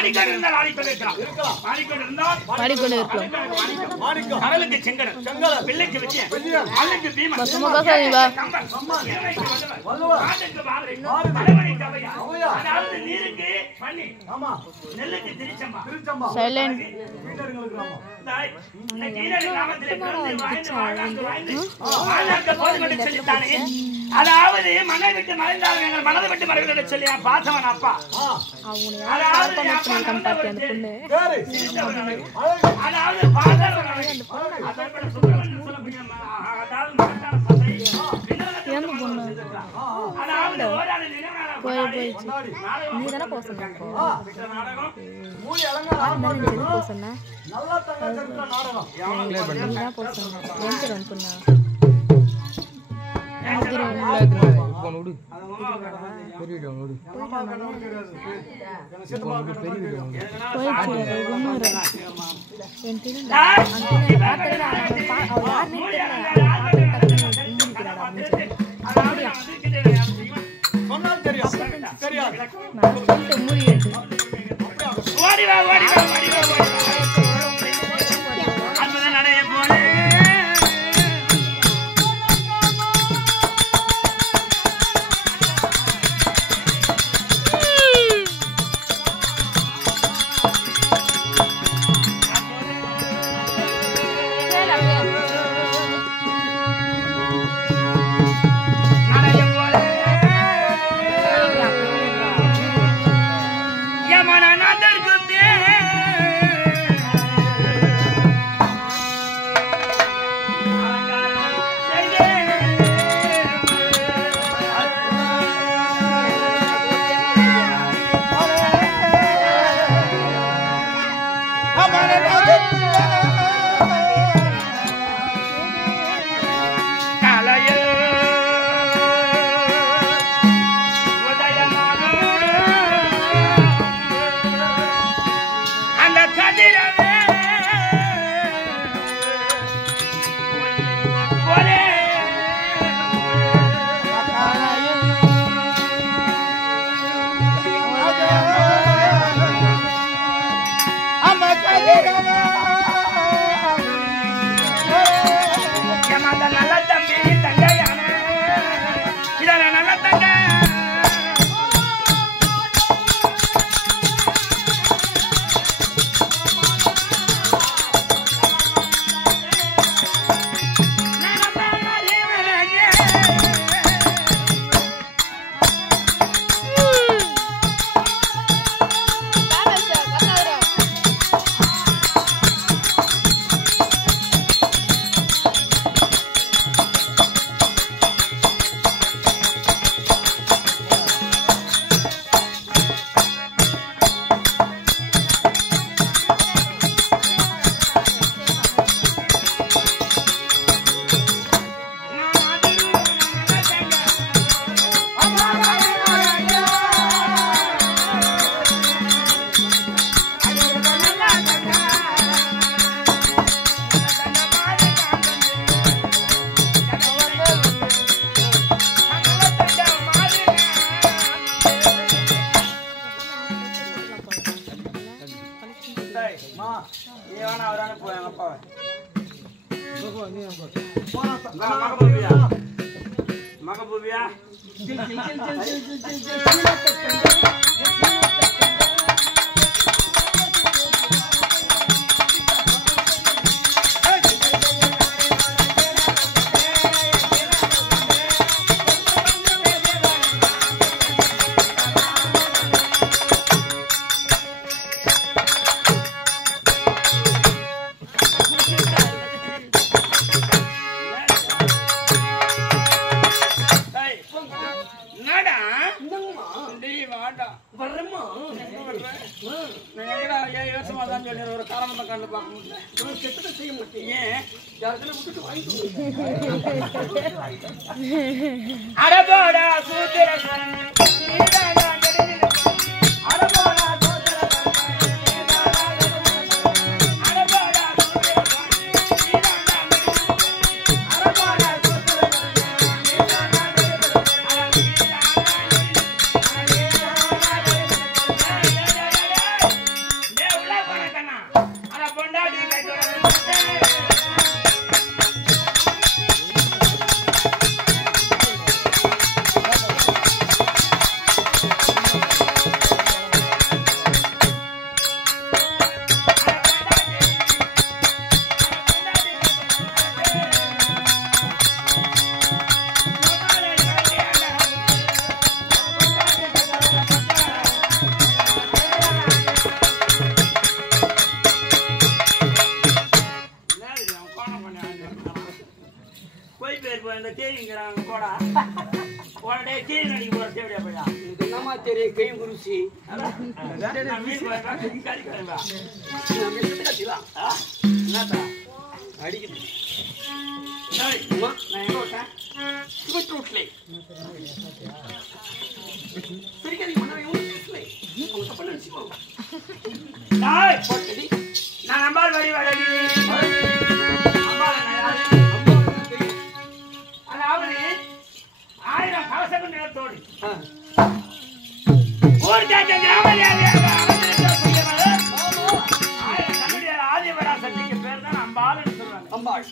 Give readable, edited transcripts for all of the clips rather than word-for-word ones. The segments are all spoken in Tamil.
ஆடிக்கொண்டு இருந்தால் ஆடிக்கொண்டு இருக்கலாம். ஆடிக்கொண்டு இருந்தால் பாடிக்கொண்டு இருக்கலாம். கடலுக்கு செங்கடல், பிள்ளைக்கு விஜயம், அல்லுக்கு பீமன், கம்பன், இளமைக்கு வள்ளுவர், ஆட்டுக்கு பாவரை, தலைவனுக்கு அவையா, அதாவது நீருக்கு பன்னி, நெல்லுக்கு திருச்சம்பா. சைலண்ட். அதாவது மனை விட்டு மறைந்தாலும் எங்கள் மனதை விட்டு மறைவிட சொல்லி பார்த்தவன் அப்பா. அதாவது तेरे कई गुरुसी அடிக்குது நான் எங்க விட்டேன் சிமெண்ட் ரோட்ல பிரிக்காதீங்க மன்னரை அவங்க தப்பு நினைச்சுக்கோங்க நான் நம்பால் வழி வழி அதாவது 1000 கவசங்கள் நிலத்தோடு ஊர் கேட்ட ஆதிவரா சக்திக்கு பேர் தான் அம்பாள் சொல்லுவாங்க. அம்பாள்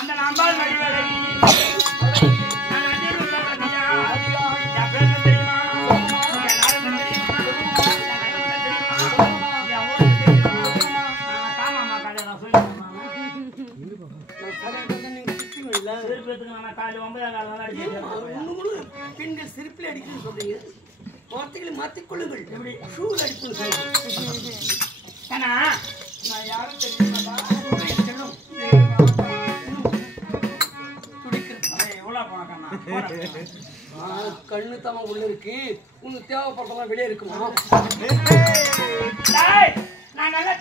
அந்த அம்பாள் வழி வழி பெண்கள் சிரிப்பில் அடிக்கணும்னு சொல்றீங்க வார்த்தைகளை மாற்றிக்கொள்ளுங்கள் எப்படி ஷூல் அடிக்கணும்னு சொல்லுங்க நான் யாரும் தெரியுமா கண்ணு தம உள்ள இருக்கு உனக்கு தேவைப்பட்டதெல்லாம் வெளியே இருக்குமா நான் நல்லா